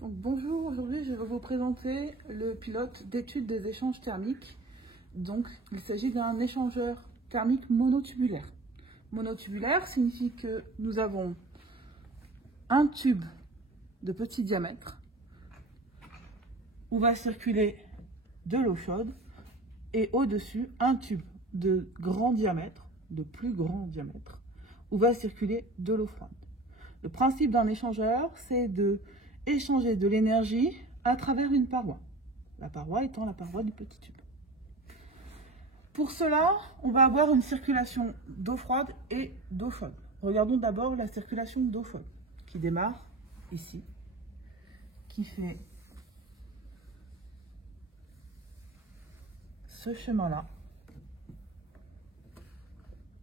Donc, bonjour, aujourd'hui je vais vous présenter le pilote d'étude des échanges thermiques. Donc il s'agit d'un échangeur thermique monotubulaire. Monotubulaire signifie que nous avons un tube de petit diamètre où va circuler de l'eau chaude et au-dessus un tube de grand diamètre, de plus grand diamètre, où va circuler de l'eau froide. Le principe d'un échangeur, c'est de échanger de l'énergie à travers une paroi. La paroi étant la paroi du petit tube. Pour cela, on va avoir une circulation d'eau froide et d'eau chaude. Regardons d'abord la circulation d'eau chaude, qui démarre ici, qui fait ce chemin-là,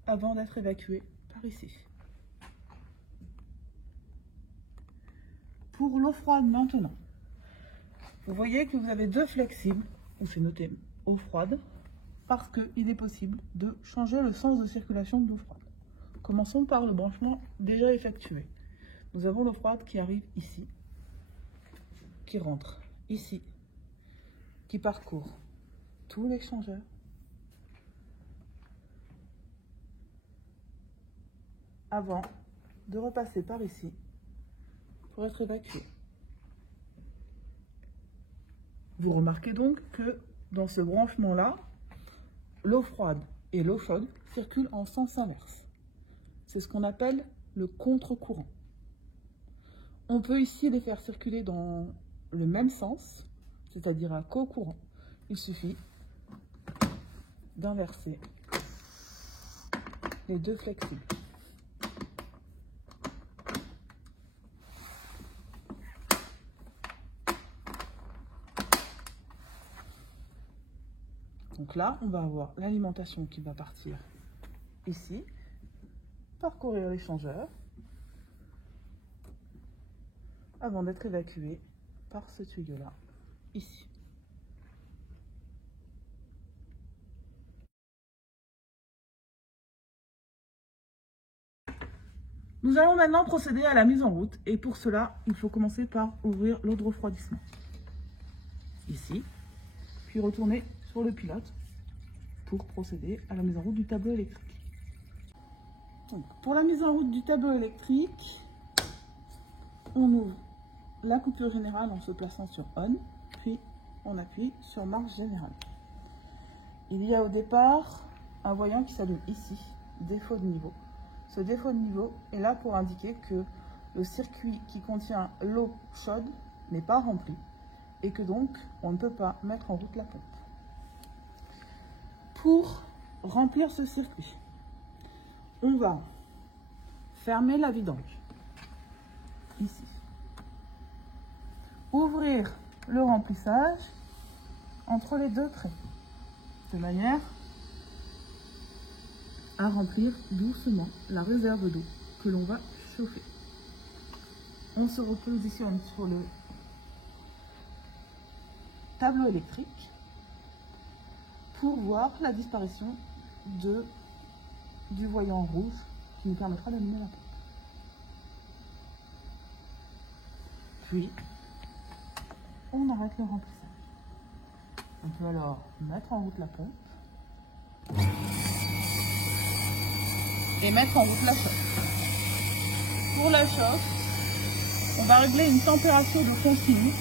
avant d'être évacuée par ici. Pour l'eau froide maintenant, vous voyez que vous avez deux flexibles, où c'est noté eau froide, parce qu'il est possible de changer le sens de circulation de l'eau froide. Commençons par le branchement déjà effectué. Nous avons l'eau froide qui arrive ici, qui rentre ici, qui parcourt tout l'échangeur, avant de repasser par ici pour être évacué. Vous remarquez donc que dans ce branchement-là, l'eau froide et l'eau chaude circulent en sens inverse. C'est ce qu'on appelle le contre-courant. On peut ici les faire circuler dans le même sens, c'est-à-dire à co-courant. Il suffit d'inverser les deux flexibles. Donc là, on va avoir l'alimentation qui va partir ici, parcourir l'échangeur, avant d'être évacué par ce tuyau-là, ici. Nous allons maintenant procéder à la mise en route, et pour cela, il faut commencer par ouvrir l'eau de refroidissement. Ici, puis retourner sur le pilote pour procéder à la mise en route du tableau électrique. Donc, pour la mise en route du tableau électrique, on ouvre la coupure générale en se plaçant sur ON, puis on appuie sur marche générale. Il y a au départ un voyant qui s'allume ici, défaut de niveau. Ce défaut de niveau est là pour indiquer que le circuit qui contient l'eau chaude n'est pas rempli et que donc on ne peut pas mettre en route la pompe. Pour remplir ce circuit, on va fermer la vidange, ici. Ouvrir le remplissage entre les deux traits, de manière à remplir doucement la réserve d'eau que l'on va chauffer. On se repositionne sur le tableau électrique pour voir la disparition du voyant rouge qui nous permettra d'allumer la pompe. Puis, on arrête le remplissage. On peut alors mettre en route la pompe et mettre en route la chauffe. Pour la chauffe, on va régler une température de consigne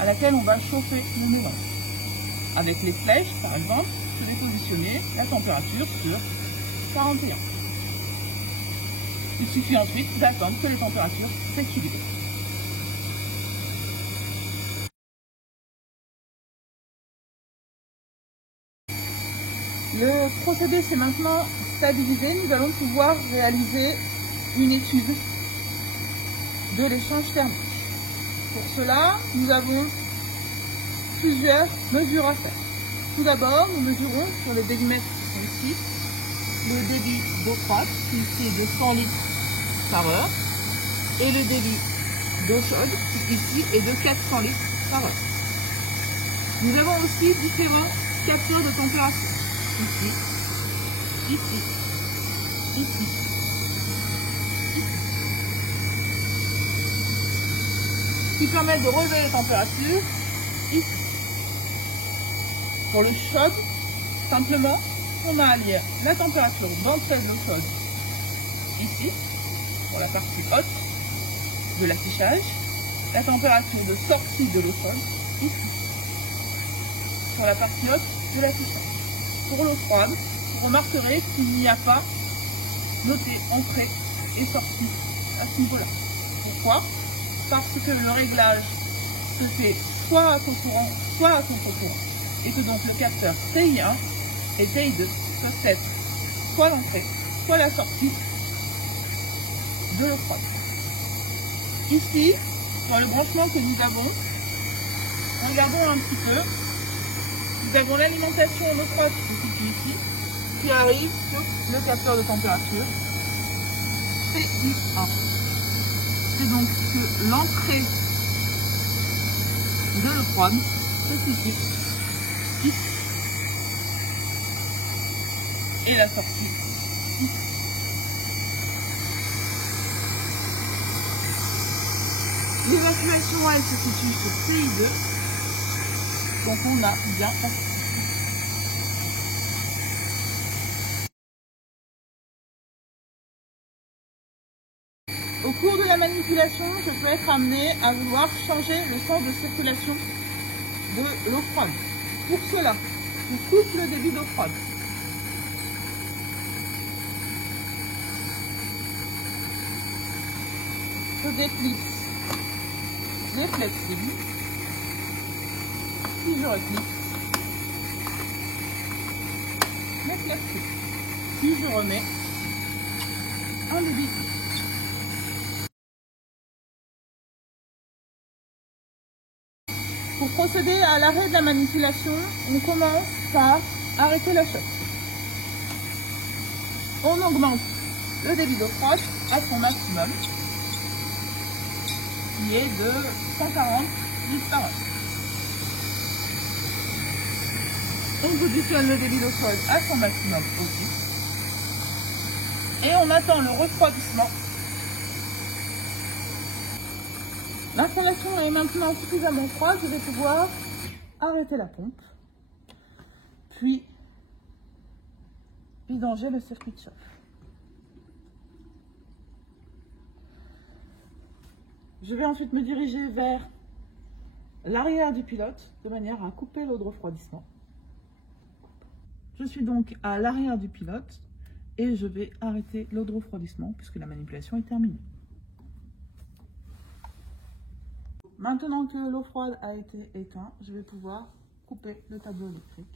à laquelle on va chauffer le mélange. Avec les flèches, par exemple, je vais positionner la température sur 41. Il suffit ensuite d'attendre que les températures s'équilibrent. Le procédé s'est maintenant stabilisé. Nous allons pouvoir réaliser une étude de l'échange thermique. Pour cela, nous avons plusieurs mesures à faire. Tout d'abord, nous mesurons sur le débitmètre qui sont ici le débit d'eau froide, qui ici est de 100 litres par heure, et le débit d'eau chaude, qui ici est de 400 litres par heure. Nous avons aussi différents capteurs de température. Ici, ici, ici, ici. qui permettent de relever les températures ici. Pour le chaude, simplement, on a à lire la température d'entrée de l'eau chaude ici, pour la partie haute de l'affichage, la température de sortie de l'eau chaude ici, sur la partie haute de l'affichage. Pour l'eau froide, vous remarquerez qu'il n'y a pas noté entrée et sortie à ce niveau-là. Pourquoi? Parce que le réglage se fait soit à contre-courant, soit à contre-courant. Et que donc le capteur TI1 et TI2 peuvent être soit l'entrée, soit la sortie de l'eau froide. Ici, dans le branchement que nous avons, regardons un petit peu. Nous avons l'alimentation en eau froide qui se situe ici, qui arrive sur le capteur de température TI1. C'est donc que l'entrée de l'eau froide se situe ici et la sortie ici. L'évacuation, elle se situe sur TI2, donc on a bien la sortie. Au cours de la manipulation, je peux être amené à vouloir changer le sens de circulation de l'eau froide. Pour cela, je coupe le débit d'eau froide. Je déclipse les flexibles, puis je reclipse les flexibles, puis je remets un débit. Pour procéder à l'arrêt de la manipulation, on commence par arrêter la chauffe. On augmente le débit d'eau froide à son maximum, qui est de 140 litres par heure. On positionne le débit d'eau chaude à son maximum aussi. Et on attend le refroidissement. L'installation est maintenant suffisamment froide, je vais pouvoir arrêter la pompe, puis vidanger le circuit de chauffe. Je vais ensuite me diriger vers l'arrière du pilote de manière à couper l'eau de refroidissement. Je suis donc à l'arrière du pilote et je vais arrêter l'eau de refroidissement puisque la manipulation est terminée. Maintenant que l'eau froide a été éteinte, je vais pouvoir couper le tableau électrique.